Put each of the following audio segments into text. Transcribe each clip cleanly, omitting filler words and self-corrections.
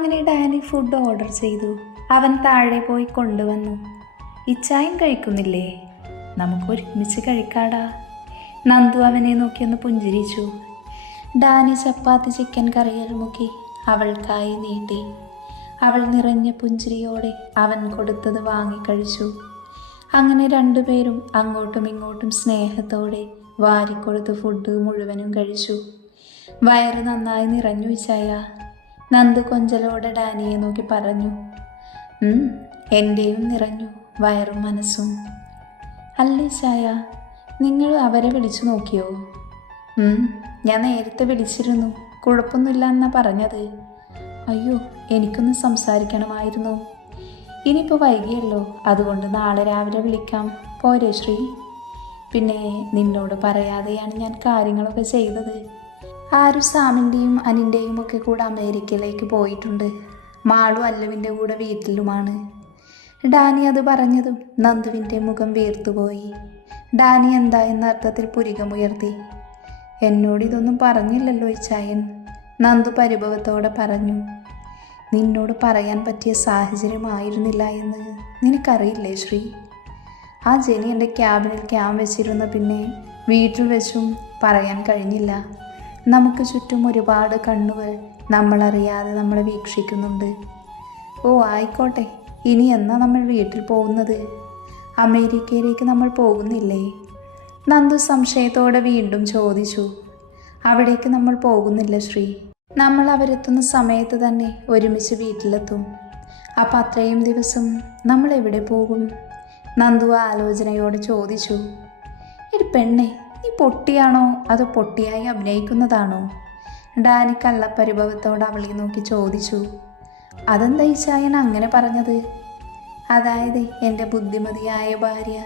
അങ്ങനെ Dani food order ചെയ്തു. അവൻ താഴെ പോയി കൊണ്ടുവന്നു. ഇച്ചായും കഴിക്കുന്നില്ലേ? നമുക്ക് ഒരുമിച്ച് കഴിക്കാടാ. നന്ദു അവനെ നോക്കിയൊന്ന് പുഞ്ചിരിച്ചു. ഡാനി ചപ്പാത്തി ചിക്കൻ കറിയിൽ മുക്കി അവൾക്കായി നീട്ടി. അവൾ നിറഞ്ഞ പുഞ്ചിരിയോടെ അവൻ കൊടുത്തത് വാങ്ങിക്കഴിച്ചു. അങ്ങനെ രണ്ടുപേരും അങ്ങോട്ടും ഇങ്ങോട്ടും സ്നേഹത്തോടെ വാരിക്കൊടുത്ത് ഫുഡ് മുഴുവനും കഴിച്ചു. വയറ് നന്നായി നിറഞ്ഞു ഇച്ചായ. നന്ദു കൊഞ്ചലോടെ ഡാനിയെ നോക്കി പറഞ്ഞു. എൻ്റെയും നിറഞ്ഞു വയറും മനസ്സും. അല്ലേ ഇച്ചായ, നിങ്ങൾ അവരെ വിളിച്ചു നോക്കിയോ? ഞാൻ നേരത്തെ വിളിച്ചിരുന്നു, കുഴപ്പമൊന്നുമില്ല എന്നാ പറഞ്ഞത്. അയ്യോ, എനിക്കൊന്ന് സംസാരിക്കണമായിരുന്നു. ഇനിയിപ്പോൾ വൈകിയല്ലോ, അതുകൊണ്ട് നാളെ രാവിലെ വിളിക്കാം, പോരെ ശ്രീ? പിന്നെ നിന്നോട് പറയാതെയാണ് ഞാൻ കാര്യങ്ങളൊക്കെ ചെയ്തത്. ആരു സാമിൻ്റെയും അനിൻ്റെയും ഒക്കെ കൂടെ അമേരിക്കയിലേക്ക് പോയിട്ടുണ്ട്. മാളു അല്ലുവിൻ്റെ കൂടെ വീട്ടിലുമാണ്. ഡാനി അത് പറഞ്ഞതും നന്ദുവിൻ്റെ മുഖം വീർത്തുപോയി. ഡാനി എന്താ എന്ന അർത്ഥത്തിൽ പുരികമുയർത്തി. എന്നോട് ഇതൊന്നും പറഞ്ഞില്ലല്ലോ ഇച്ചായൻ, നന്ദു പരിഭവത്തോടെ പറഞ്ഞു. നിന്നോട് പറയാൻ പറ്റിയ സാഹചര്യമായിരുന്നില്ല എന്ന് നിനക്കറിയില്ലേ ശ്രീ? ആ ജെനി എൻ്റെ ക്യാബിനിൽ ക്യാം വെച്ചിരുന്ന പിന്നെ വീട്ടിൽ വെച്ചും പറയാൻ കഴിഞ്ഞില്ല. നമുക്ക് ചുറ്റും ഒരുപാട് കണ്ണുകൾ നമ്മളറിയാതെ നമ്മളെ വീക്ഷിക്കുന്നുണ്ട്. ഓ ആയിക്കോട്ടെ, ഇനി എന്നാ നമ്മൾ വീട്ടിൽ പോകുന്നത്? അമേരിക്കയിലേക്ക് നമ്മൾ പോകുന്നില്ലേ? നന്ദു സംശയത്തോടെ വീണ്ടും ചോദിച്ചു. അവിടേക്ക് നമ്മൾ പോകുന്നില്ല ശ്രീ. നമ്മൾ അവരെത്തുന്ന സമയത്ത് തന്നെ ഒരുമിച്ച് വീട്ടിലെത്തും. അപ്പം അത്രയും ദിവസം നമ്മൾ എവിടെ പോകും? നന്ദു ആലോചനയോടെ ചോദിച്ചു. എടി പെണ്ണെ, നീ പൊട്ടിയാണോ അതോ പൊട്ടിയായി അഭിനയിക്കുന്നതാണോ? ഡാനി കള്ളപ്പരിഭവത്തോടെ അവളെ നോക്കി ചോദിച്ചു. അതെന്താ ഈ ചായൻ അങ്ങനെ പറഞ്ഞത്? അതായത് എൻ്റെ ബുദ്ധിമതിയായ ഭാര്യ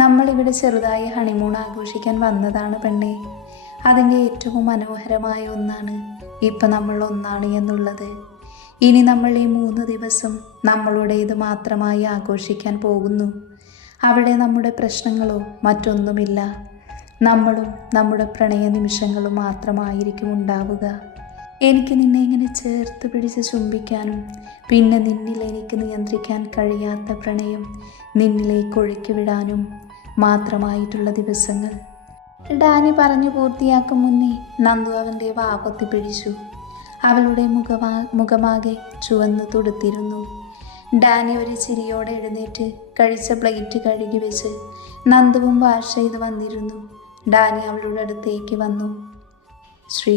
നമ്മളിവിടെ ചെറുതായി ഹണിമൂൺ ആഘോഷിക്കാൻ വന്നതാണ് പെണ്ണെ. അതിൻ്റെ ഏറ്റവും മനോഹരമായ ഒന്നാണ് ഇപ്പം നമ്മൾ ഒന്നാണ് എന്നുള്ളത്. ഇനി നമ്മൾ ഈ 3 ദിവസം നമ്മളുടേത് മാത്രമായി ആഘോഷിക്കാൻ പോകുന്നു. അവിടെ നമ്മുടെ പ്രശ്നങ്ങളോ മറ്റൊന്നുമില്ല. നമ്മളും നമ്മുടെ പ്രണയ നിമിഷങ്ങളും മാത്രമായിരിക്കും ഉണ്ടാവുക. എനിക്ക് നിന്നെ ഇങ്ങനെ ചേർത്ത് പിടിച്ച് ചുംബിക്കാനും പിന്നെ നിന്നിൽ എനിക്ക് നിയന്ത്രിക്കാൻ കഴിയാത്ത പ്രണയം നിന്നിലേക്ക് ഒഴുക്കിവിടാനും മാത്രമായിട്ടുള്ള ദിവസങ്ങൾ. ഡാനി പറഞ്ഞു പൂർത്തിയാക്കും മുന്നേ നന്ദു അവൻ്റെ വാപത്തി പിടിച്ചു. അവളുടെ മുഖമാകെ ചുവന്ന് തുടുത്തിരുന്നു. ഡാനി ഒരു ചിരിയോടെ എഴുന്നേറ്റ് കഴിച്ച പ്ലേറ്റ് കഴുകി വെച്ച് നന്ദുവും വാഷ് ചെയ്ത് വന്നിരുന്നു. ഡാനി അവളുടെ അടുത്തേക്ക് വന്നു. ശ്രീ,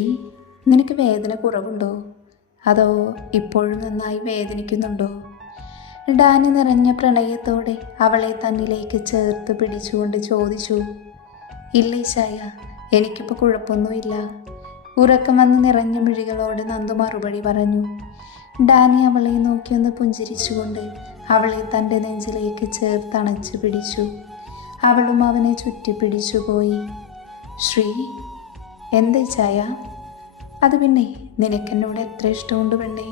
നിനക്ക് വേദന കുറവുണ്ടോ അതോ ഇപ്പോഴും നന്നായി വേദനിക്കുന്നുണ്ടോ? ഡാനി നിറഞ്ഞ പ്രണയത്തോടെ അവളെ തന്നിലേക്ക് ചേർത്ത് പിടിച്ചുകൊണ്ട് ചോദിച്ചു. ഇല്ല ഇച്ചായ, എനിക്കിപ്പോൾ കുഴപ്പമൊന്നുമില്ല. ഉറക്കം വന്ന് നിറഞ്ഞ മിഴികളോട് നന്ദു മറുപടി പറഞ്ഞു. ഡാനി അവളെ നോക്കിയൊന്ന് പുഞ്ചിരിച്ചുകൊണ്ട് അവളെ തൻ്റെ നെഞ്ചിലേക്ക് ചേർത്തണച്ചു പിടിച്ചു. അവളും അവനെ ചുറ്റിപ്പിടിച്ചുപോയി. ശ്രീ, എന്താ ഇച്ചായ? അത് പിന്നെ നിനക്കെന്നോട് എത്ര ഇഷ്ടമുണ്ട് പെണ്ണേ?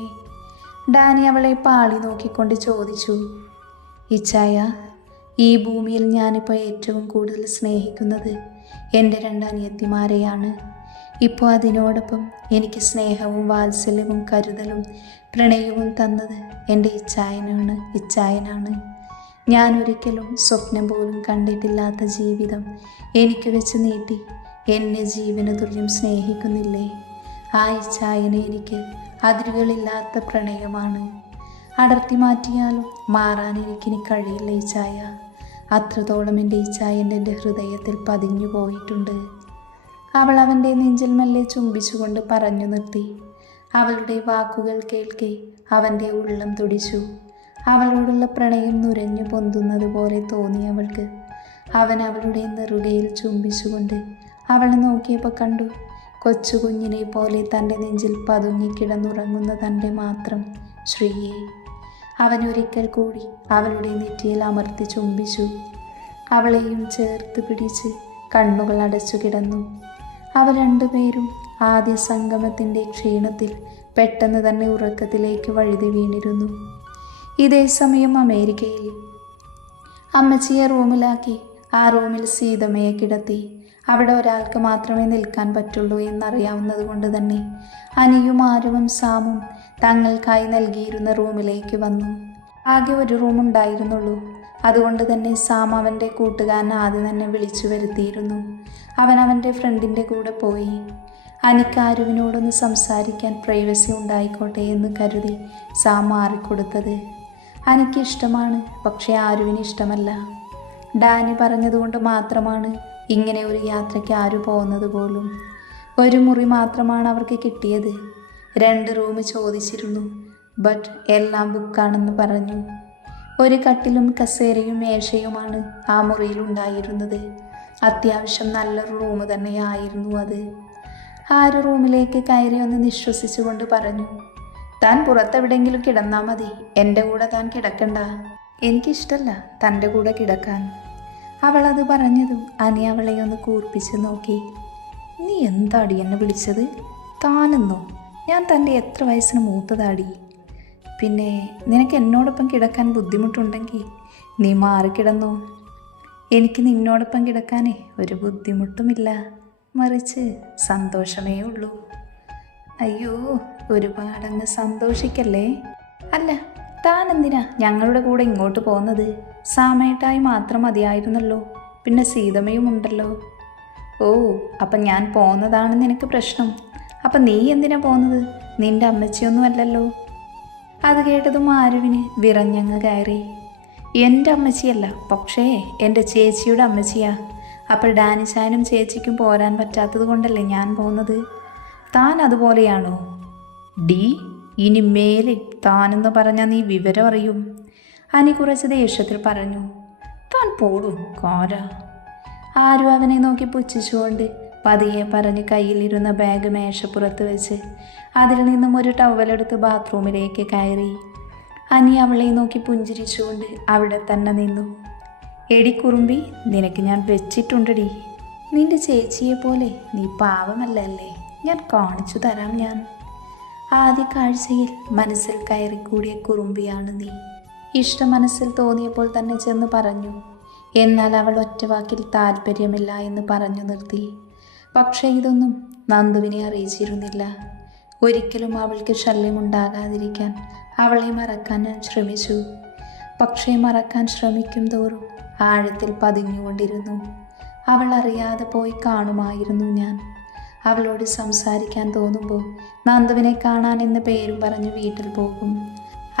ഡാനി അവളെ പാളി നോക്കിക്കൊണ്ട് ചോദിച്ചു. ഇച്ചായ, ഈ ഭൂമിയിൽ ഞാനിപ്പോൾ ഏറ്റവും കൂടുതൽ സ്നേഹിക്കുന്നത് എൻ്റെ 2 അനിയത്തിമാരെയാണ്. ഇപ്പോൾ അതിനോടൊപ്പം എനിക്ക് സ്നേഹവും വാത്സല്യവും കരുതലും പ്രണയവും തന്നത് എൻ്റെ ഇച്ചായനാണ്. ഞാൻ ഒരിക്കലും സ്വപ്നം പോലും കണ്ടിട്ടില്ലാത്ത ജീവിതം എനിക്ക് വെച്ച് നീട്ടി എന്നെ ജീവന തുല്യം സ്നേഹിക്കുന്നില്ലേ? ആ ഇച്ചായനെ എനിക്ക് അതിരുകളില്ലാത്ത പ്രണയമാണ്. അടർത്തി മാറ്റിയാലും മാറാൻ എനിക്കിനി കഴിയില്ല ഇച്ചായ. അത്രത്തോളം എൻ്റെ ഇച്ചായൻ എൻ്റെ ഹൃദയത്തിൽ പതിഞ്ഞു പോയിട്ടുണ്ട്. അവൾ അവൻ്റെ നെഞ്ചിൽ മെല്ലെ ചുംബിച്ചുകൊണ്ട് പറഞ്ഞു നിർത്തി. അവളുടെ വാക്കുകൾ കേൾക്കെ അവൻ്റെ ഉള്ളം തുടിച്ചു. അവളോടുള്ള പ്രണയം നുരഞ്ഞു പൊന്തുന്നത് പോലെ തോന്നി അവൾക്ക്. അവൻ അവളുടെ നെറുകയിൽ ചുംബിച്ചുകൊണ്ട് അവളെ നോക്കിയപ്പോൾ കണ്ടു കൊച്ചു കുഞ്ഞിനെ പോലെ തൻ്റെ നെഞ്ചിൽ പതുങ്ങിക്കിടന്നുറങ്ങുന്ന തൻ്റെ മാത്രം ശ്രീയെ. അവൻ ഒരിക്കൽ കൂടി അവളുടെ നെറ്റിയിൽ അമർത്തി ചുംബിച്ചു. അവളെയും ചേർത്ത് പിടിച്ച് കണ്ണുകൾ അടച്ചു കിടന്നു. അവർ രണ്ടുപേരും ആദ്യ സംഗമത്തിൻ്റെ ക്ഷീണത്തിൽ പെട്ടെന്ന് തന്നെ ഉറക്കത്തിലേക്ക് വഴുതി വീണിരുന്നു. ഇതേ സമയം അമേരിക്കയിൽ അമ്മച്ചിയെ റൂമിലാക്കി ആ റൂമിൽ സീതമ്മയെ കിടത്തി. അവിടെ ഒരാൾക്ക് മാത്രമേ നിൽക്കാൻ പറ്റുള്ളൂ എന്നറിയാവുന്നത് കൊണ്ട് തന്നെ അനിയും ആരവും സാമും തങ്ങൾക്കായി നൽകിയിരുന്ന റൂമിലേക്ക് വന്നു. ആകെ ഒരു റൂം ഉണ്ടായിരുന്നുള്ളൂ. അതുകൊണ്ട് തന്നെ സാം അവൻ്റെ കൂട്ടുകാരൻ ആദ്യം തന്നെ വിളിച്ചു വരുത്തിയിരുന്നു. അവൻ അവൻ്റെ ഫ്രണ്ടിൻ്റെ കൂടെ പോയി. അനിക്ക് ആരുവിനോടൊന്ന് സംസാരിക്കാൻ പ്രൈവസി ഉണ്ടായിക്കോട്ടെ എന്ന് കരുതി സാം മാറിക്കൊടുത്തത്. അനിക്ക് ഇഷ്ടമാണ്, പക്ഷേ ആരുവിന് ഇഷ്ടമല്ല. ഡാനി പറഞ്ഞതുകൊണ്ട് മാത്രമാണ് ഇങ്ങനെ ഒരു യാത്രയ്ക്ക് ആരു പോകുന്നത് പോലും. ഒരു മുറി മാത്രമാണ് അവർക്ക് കിട്ടിയത്. 2 റൂം ചോദിച്ചിരുന്നു, ബട്ട് എല്ലാം ബുക്കാണെന്ന് പറഞ്ഞു. ഒരു കട്ടിലും കസേരയും മേശയുമാണ് ആ മുറിയിലുണ്ടായിരുന്നത്. അത്യാവശ്യം നല്ലൊരു റൂം തന്നെയായിരുന്നു അത്. ആര് റൂമിലേക്ക് കയറി ഒന്ന് നിശ്വസിച്ചുകൊണ്ട് പറഞ്ഞു, താൻ പുറത്തെവിടെയെങ്കിലും കിടന്നാൽ മതി, എൻ്റെ കൂടെ താൻ കിടക്കണ്ട. എനിക്കിഷ്ടല്ല തൻ്റെ കൂടെ കിടക്കാൻ. അവളത് പറഞ്ഞതും അനി അവളെ ഒന്ന് കൂർപ്പിച്ച് നോക്കി. നീ എന്താടി എന്നെ വിളിച്ചത്? താനെന്നോ? ഞാൻ തൻ്റെ എത്ര വയസ്സിന് മൂത്തതാടി. പിന്നെ നിനക്ക് എന്നോടൊപ്പം കിടക്കാൻ ബുദ്ധിമുട്ടുണ്ടെങ്കിൽ നീ മാറിക്കിടന്നോ. എനിക്ക് നിന്നോടൊപ്പം കിടക്കാനേ ഒരു ബുദ്ധിമുട്ടുമില്ല, മറിച്ച് സന്തോഷമേ ഉള്ളൂ. അയ്യോ, ഒരുപാടങ്ങ് സന്തോഷിക്കല്ലേ. അല്ല, താൻ എന്തിനാ ഞങ്ങളുടെ കൂടെ ഇങ്ങോട്ട് പോകുന്നത്? സാമേട്ടായി മാത്രം മതിയായിരുന്നല്ലോ, പിന്നെ സീതമ്മയും ഉണ്ടല്ലോ. ഓ, അപ്പം ഞാൻ പോകുന്നതാണ് നിനക്ക് പ്രശ്നം. അപ്പം നീ എന്തിനാ പോകുന്നത്? നിൻ്റെ അമ്മച്ചിയൊന്നും അല്ലല്ലോ. അത് കേട്ടതും ആരുവിന് വിറഞ്ഞങ്ങ് കയറി. എൻ്റെ അമ്മച്ചിയല്ല, പക്ഷേ എൻ്റെ ചേച്ചിയുടെ അമ്മച്ചിയാ. അപ്പോൾ ഡാനിച്ചാനും ചേച്ചിക്കും പോരാൻ പറ്റാത്തത് കൊണ്ടല്ലേ ഞാൻ പോകുന്നത്. താൻ അതുപോലെയാണോ? ഡി, ഇനി മേലെ താനെന്ന് പറഞ്ഞാൽ നീ വിവരം അറിയും. അനി കുറച്ച് ദേഷ്യത്തിൽ പറഞ്ഞു. താൻ പോടും കാര. ആരു അവനെ നോക്കി പുച്ഛിച്ചുകൊണ്ട് പതിയെ പറഞ്ഞ് കയ്യിലിരുന്ന ബാഗ് മേശപ്പുറത്ത് വെച്ച് അതിൽ നിന്നും ഒരു ടവലെടുത്ത് ബാത്റൂമിലേക്ക് കയറി. അനി അവളെ നോക്കി പുഞ്ചിരിച്ചുകൊണ്ട് അവിടെ തന്നെ നിന്നു. എടി കുറുമ്പി, നിനക്ക് ഞാൻ വെച്ചിട്ടുണ്ടടി. നിന്റെ ചേച്ചിയെ പോലെ നീ പാവമല്ലല്ലേ, ഞാൻ കാണിച്ചു തരാം. ഞാൻ ആദ്യ കാഴ്ചയിൽ മനസ്സിൽ കയറിക്കൂടിയ കുറുമ്പിയാണ് നീ. ഇഷ്ടം മനസ്സിൽ തോന്നിയപ്പോൾ തന്നെ ചെന്ന് പറഞ്ഞു. എന്നാൽ അവൾ ഒറ്റവാക്കിൽ താല്പര്യമില്ല എന്ന് പറഞ്ഞു നിർത്തി. പക്ഷേ ഇതൊന്നും നന്ദുവിനെ അറിയിച്ചിരുന്നില്ല. ഒരിക്കലും അവൾക്ക് ശല്യമുണ്ടാകാതിരിക്കാൻ അവളെ മറക്കാൻ ഞാൻ ശ്രമിച്ചു. പക്ഷേ മറക്കാൻ ശ്രമിക്കും തോറും ആഴത്തിൽ പതിഞ്ഞുകൊണ്ടിരുന്നു. അവൾ അറിയാതെ പോയി കാണുമായിരുന്നു ഞാൻ. അവളോട് സംസാരിക്കാൻ തോന്നുമ്പോൾ നന്ദുവിനെ കാണാൻ എന്ന പേരും പറഞ്ഞ് വീട്ടിൽ പോകും.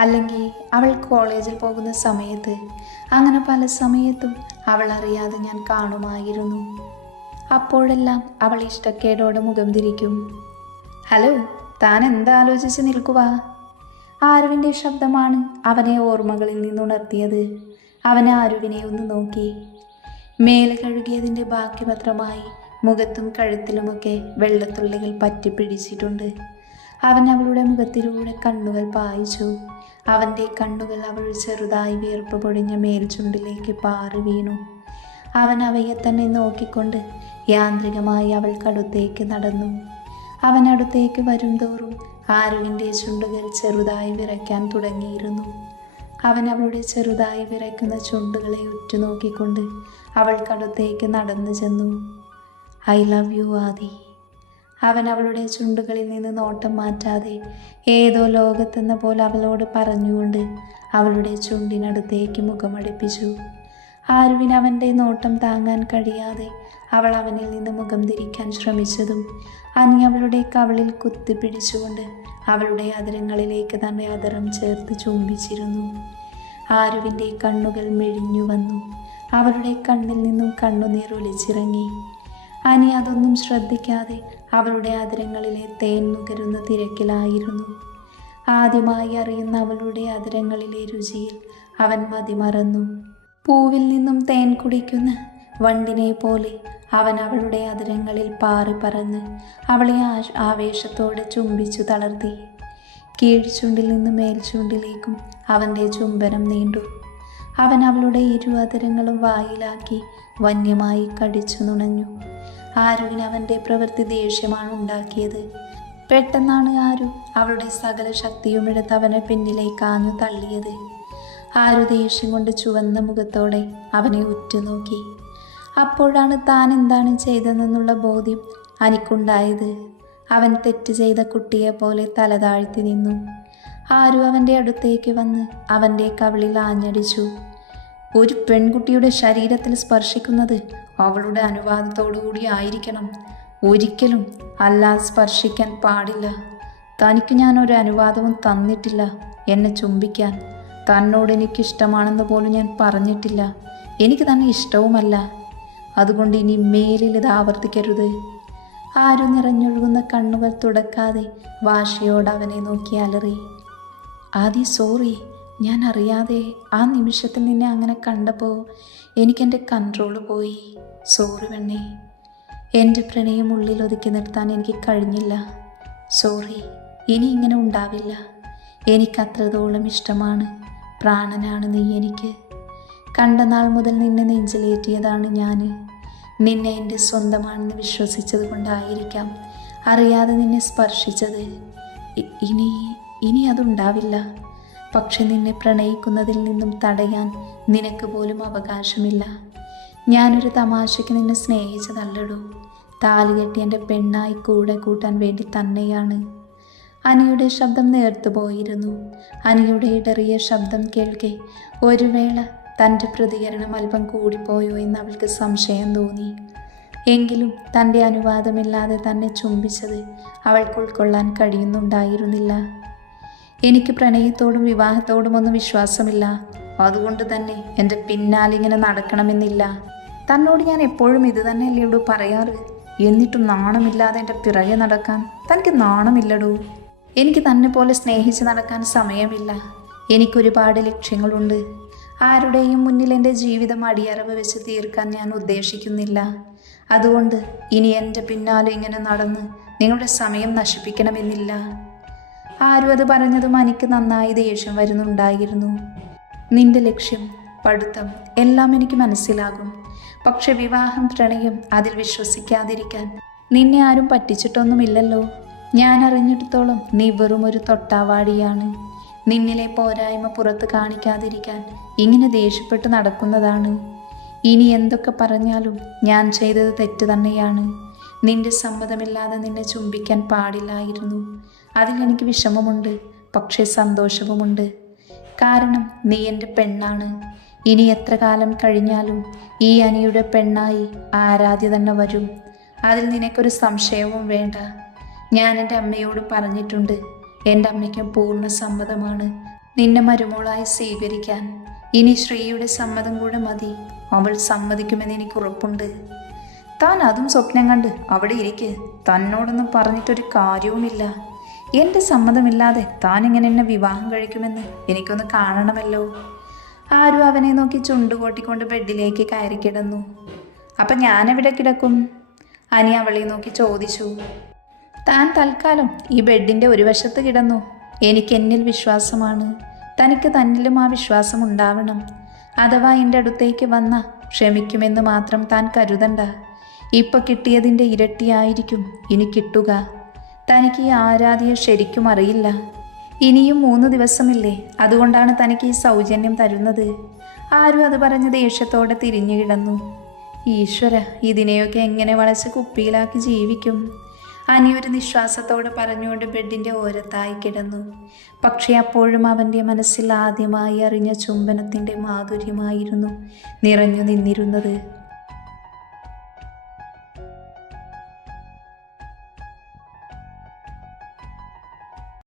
അല്ലെങ്കിൽ അവൾ കോളേജിൽ പോകുന്ന സമയത്ത്, അങ്ങനെ പല സമയത്തും അവൾ അറിയാതെ ഞാൻ കാണുമായിരുന്നു. അപ്പോഴെല്ലാം അവൾ ഇഷ്ടക്കേടോടെ മുഖം തിരിക്കും. ഹലോ, താൻ എന്താലോചിച്ച് നിൽക്കുക? ആരുവിൻ്റെ ശബ്ദമാണ് അവനെ ഓർമ്മകളിൽ നിന്നുണർത്തിയത്. അവൻ ആരുവിനെ ഒന്ന് നോക്കി. മേലെ കഴുകിയതിൻ്റെ ബാക്കി പത്രമായി മുഖത്തും കഴുത്തിലുമൊക്കെ വെള്ളത്തുള്ളികൾ പറ്റിപ്പിടിച്ചിട്ടുണ്ട്. അവൻ അവളുടെ മുഖത്തിലൂടെ കണ്ണുകൾ പായിച്ചു. അവൻ്റെ കണ്ണുകൾ അവൾ ചെറുതായി വിയർപ്പ് പൊടിഞ്ഞ മേൽചുണ്ടിലേക്ക് പാറി വീണു. അവൻ അവയെ തന്നെ നോക്കിക്കൊണ്ട് യാന്ത്രികമായി അവൾക്കടുത്തേക്ക് നടന്നു. അവൻ അടുത്തേക്ക് വരും തോറും ആരുവിൻ്റെ ചുണ്ടുകൾ ചെറുതായി വിറയ്ക്കാൻ തുടങ്ങിയിരുന്നു. അവൻ അവളുടെ ചെറുതായി വിറയ്ക്കുന്ന ചുണ്ടുകളെ ഉറ്റുനോക്കിക്കൊണ്ട് അവൾക്കടുത്തേക്ക് നടന്നു ചെന്നു. ഐ ലവ് യു ആദി. അവൻ അവളുടെ ചുണ്ടുകളിൽ നിന്ന് നോട്ടം മാറ്റാതെ ഏതോ ലോകത്തെന്ന പോലെ അവളോട് പറഞ്ഞുകൊണ്ട് അവളുടെ ചുണ്ടിനടുത്തേക്ക് മുഖമടുപ്പിച്ചു. ആരുവിന് അവൻ്റെ നോട്ടം താങ്ങാൻ കഴിയാതെ അവൾ അവനിൽ നിന്ന് മുഖം തിരിക്കാൻ ശ്രമിച്ചതും അനി അവളുടെ കവിളിൽ കുത്തിപ്പിടിച്ചുകൊണ്ട് അവളുടെ അതരങ്ങളിലേക്ക് തൻ്റെ അതരം ചേർത്ത് ചുംബിച്ചിരുന്നു. ആരുവിൻ്റെ കണ്ണുകൾ മെഴിഞ്ഞു വന്നു. അവളുടെ കണ്ണിൽ നിന്നും കണ്ണുനീർ ഒലിച്ചിറങ്ങി. അനി അതൊന്നും ശ്രദ്ധിക്കാതെ അവളുടെ അതരങ്ങളിലെ തേൻ നുകരുന്ന തിരക്കിലായിരുന്നു. ആദ്യമായി അറിയുന്ന അവളുടെ അതരങ്ങളിലെ രുചിയിൽ അവൻ മതിമറന്നു. പൂവിൽ നിന്നും തേൻ കുടിക്കുന്ന വണ്ടിനെ പോലെ അവൻ അവളുടെ അതരങ്ങളിൽ പാറി പറന്ന് അവളെ ആവേശത്തോടെ ചുംബിച്ചു തളർത്തി. കീഴ്ചുണ്ടിൽ നിന്ന് മേൽചുണ്ടിലേക്കും അവൻ്റെ ചുംബനം നീണ്ടു. അവൻ അവളുടെ ഇരു അതരങ്ങളും വായിലാക്കി വന്യമായി കടിച്ചു നുണഞ്ഞു. ആരുവിന് അവൻ്റെ പ്രവൃത്തി ദേഷ്യമാണ് ഉണ്ടാക്കിയത്. പെട്ടെന്നാണ് ആരു അവളുടെ സകല ശക്തിയും എടുത്ത് അവനെ പിന്നിലേക്ക് ആഞ്ഞു തള്ളിയത്. ആരു ദേഷ്യം കൊണ്ട് ചുവന്ന മുഖത്തോടെ അവനെ ഉറ്റുനോക്കി. അപ്പോഴാണ് താൻ എന്താണ് ചെയ്തതെന്നുള്ള ബോധ്യം അനിക്കുണ്ടായത്. അവൻ തെറ്റ് ചെയ്ത കുട്ടിയെപ്പോലെ തല താഴ്ത്തി നിന്നു. ആരു അവൻ്റെ അടുത്തേക്ക് വന്ന് അവൻ്റെ കവിളിൽ ആഞ്ഞടിച്ചു. ഒരു പെൺകുട്ടിയുടെ ശരീരത്തിൽ സ്പർശിക്കുന്നത് അവളുടെ അനുവാദത്തോടുകൂടി ആയിരിക്കണം. ഒരിക്കലും അല്ലാതെ സ്പർശിക്കാൻ പാടില്ല. തനിക്ക് ഞാൻ ഒരു അനുവാദവും തന്നിട്ടില്ല എന്നെ ചുംബിക്കാൻ. തന്നോട് എനിക്കിഷ്ടമാണെന്ന് പോലും ഞാൻ പറഞ്ഞിട്ടില്ല. എനിക്ക് തന്നെ ഇഷ്ടവുമല്ല. അതുകൊണ്ട് ഇനി മേലിൽ ഇത് ആവർത്തിക്കരുത്. ആരു നിറഞ്ഞൊഴുകുന്ന കണ്ണുകൾ തുടക്കാതെ വാശിയോട് അവനെ നോക്കി അലറി. ആദി, സോറി. ഞാൻ അറിയാതെ ആ നിമിഷത്തിൽ നിന്നെ അങ്ങനെ കണ്ടപ്പോൾ എനിക്കെൻ്റെ കൺട്രോള് പോയി. സോറി പെണ്ണേ. എൻ്റെ പ്രണയം ഉള്ളിൽ ഒതുക്കി നിർത്താൻ എനിക്ക് കഴിഞ്ഞില്ല. സോറി. ഇനി ഇങ്ങനെ ഉണ്ടാവില്ല. എനിക്കത്രത്തോളം ഇഷ്ടമാണ്. പ്രാണനാണ് നീ എനിക്ക്. കണ്ട നാൾ മുതൽ നിന്നെ നെഞ്ചിലേറ്റിയതാണ് ഞാൻ. നിന്നെ എൻ്റെ സ്വന്തമാണെന്ന് വിശ്വസിച്ചത് കൊണ്ടായിരിക്കാം അറിയാതെ നിന്നെ സ്പർശിച്ചത്. ഇനി അതുണ്ടാവില്ല. പക്ഷെ നിന്നെ പ്രണയിക്കുന്നതിൽ നിന്നും തടയാൻ നിനക്ക് പോലും അവകാശമില്ല. ഞാനൊരു തമാശയ്ക്ക് നിന്നെ സ്നേഹിച്ചതല്ലടൂ. താലികെട്ടി എൻ്റെ പെണ്ണായി കൂടെ കൂട്ടാൻ വേണ്ടി തന്നെയാണ്. അനിയുടെ ശബ്ദം നേർത്തുപോയിരുന്നു. അനിയുടെ ഇടറിയ ശബ്ദം കേൾക്കെ ഒരു വേള തൻ്റെ പ്രതികരണം അല്പം കൂടിപ്പോയോ എന്ന് അവൾക്ക് സംശയം തോന്നി. എങ്കിലും തൻ്റെ അനുവാദമില്ലാതെ തന്നെ ചുംബിച്ചത് അവൾക്ക് ഉൾക്കൊള്ളാൻ കഴിയുന്നുണ്ടായിരുന്നില്ല. എനിക്ക് പ്രണയത്തോടും വിവാഹത്തോടുമൊന്നും വിശ്വാസമില്ല. അതുകൊണ്ട് തന്നെ എൻ്റെ പിന്നാലിങ്ങനെ നടക്കണമെന്നില്ല. തന്നോട് ഞാൻ എപ്പോഴും ഇത് തന്നെയല്ലേ ഇടൂ പറയാറ്. എന്നിട്ടും നാണമില്ലാതെ എൻ്റെ പിറകെ നടക്കാൻ തനിക്ക് നാണമില്ലടൂ. എനിക്ക് തന്നെ പോലെ സ്നേഹിച്ച് നടക്കാൻ സമയമില്ല. എനിക്കൊരുപാട് ലക്ഷ്യങ്ങളുണ്ട്. ആരുടെയും മുന്നിൽ എൻ്റെ ജീവിതം അടിയറവ് വെച്ച് തീർക്കാൻ ഞാൻ ഉദ്ദേശിക്കുന്നില്ല. അതുകൊണ്ട് ഇനി എൻ്റെ പിന്നാലെ ഇങ്ങനെ നടന്ന് നിങ്ങളുടെ സമയം നശിപ്പിക്കണമെന്നില്ല. ആരും അത് പറഞ്ഞതും എനിക്ക് നന്നായി ദേഷ്യം വരുന്നുണ്ടായിരുന്നു. നിന്റെ ലക്ഷ്യം, പഠിത്തം എല്ലാം എനിക്ക് മനസ്സിലാകും. പക്ഷെ വിവാഹം, പ്രണയം അതിൽ വിശ്വസിക്കാതിരിക്കാൻ നിന്നെ ആരും പറ്റിച്ചിട്ടൊന്നുമില്ലല്ലോ. ഞാൻ അറിഞ്ഞിടത്തോളം നീ വെറും ഒരു തൊട്ടാവാടിയാണ്. നിന്നിലെ പോരായ്മ പുറത്ത് കാണിക്കാതിരിക്കാൻ ഇങ്ങനെ ദേഷ്യപ്പെട്ട് നടക്കുന്നതാണ്. ഇനി എന്തൊക്കെ പറഞ്ഞാലും ഞാൻ ചെയ്തത് തെറ്റ് തന്നെയാണ്. നിന്റെ സമ്മതമില്ലാതെ നിന്നെ ചുംബിക്കാൻ പാടില്ലായിരുന്നു. അതിലെനിക്ക് വിഷമമുണ്ട്, പക്ഷേ സന്തോഷവുമുണ്ട്. കാരണം നീ എൻ്റെ പെണ്ണാണ്. ഇനി എത്ര കാലം കഴിഞ്ഞാലും ഈ അനിയുടെ പെണ്ണായി ആരാധ്യ തന്നെ വരും. അതിൽ നിനക്കൊരു സംശയവും വേണ്ട. ഞാൻ എൻ്റെ അമ്മയോട് പറഞ്ഞിട്ടുണ്ട്. എൻ്റെ അമ്മയ്ക്കും പൂർണ്ണ സമ്മതമാണ് നിന്നെ മരുമോളായി സ്വീകരിക്കാൻ. ഇനി ശ്രീയുടെ സമ്മതം കൂടെ മതി. അവൾ സമ്മതിക്കുമെന്ന് എനിക്ക് ഉറപ്പുണ്ട്. താൻ അതും സ്വപ്നം കണ്ട് അവിടെ ഇരിക്ക്. തന്നോടൊന്നും പറഞ്ഞിട്ടൊരു കാര്യവുമില്ല. എൻ്റെ സമ്മതമില്ലാതെ താൻ ഇങ്ങനെ എന്നെ വിവാഹം കഴിക്കുമെന്ന് എനിക്കൊന്ന് കാണണമല്ലോ. ആരും അവനെ നോക്കി ചുണ്ടുകൊട്ടിക്കൊണ്ട് ബെഡിലേക്ക് കയറി കിടന്നു. അപ്പം ഞാനെവിടെ കിടക്കും? അനി അവളെ നോക്കി ചോദിച്ചു. താൻ തൽക്കാലം ഈ ബെഡിൻ്റെ ഒരു വശത്ത് കിടന്നു. എനിക്ക് എന്നിൽ വിശ്വാസമാണ്. തനിക്ക് തന്നിലും ആ വിശ്വാസം ഉണ്ടാവണം. അഥവാ എൻ്റെ അടുത്തേക്ക് വന്ന ക്ഷമിക്കുമെന്ന് മാത്രം താൻ കരുതണ്ട. ഇപ്പം കിട്ടിയതിൻ്റെ ഇരട്ടിയായിരിക്കും ഇനി കിട്ടുക. തനിക്ക് ഈ ആരാധ്യയെ ശരിക്കും അറിയില്ല. ഇനിയും 3 ദിവസമില്ലേ? അതുകൊണ്ടാണ് തനിക്ക് ഈ സൗജന്യം തരുന്നത്. ആരും അത് പറഞ്ഞ് ദേഷ്യത്തോടെ തിരിഞ്ഞു കിടന്നു. ഈശ്വര, ഇതിനെയൊക്കെ എങ്ങനെ വളച്ച് കുപ്പിയിലാക്കി ജീവിക്കും? അനി ഒരു നിശ്വാസത്തോടെ പറഞ്ഞുകൊണ്ട് ബെഡിൻ്റെ ഓരത്തായി കിടന്നു. പക്ഷേ അപ്പോഴും അവൻ്റെ മനസ്സിൽ ആദ്യമായി അറിഞ്ഞ ചുംബനത്തിൻ്റെ മാധുര്യമായിരുന്നു നിറഞ്ഞു നിന്നിരുന്നത്.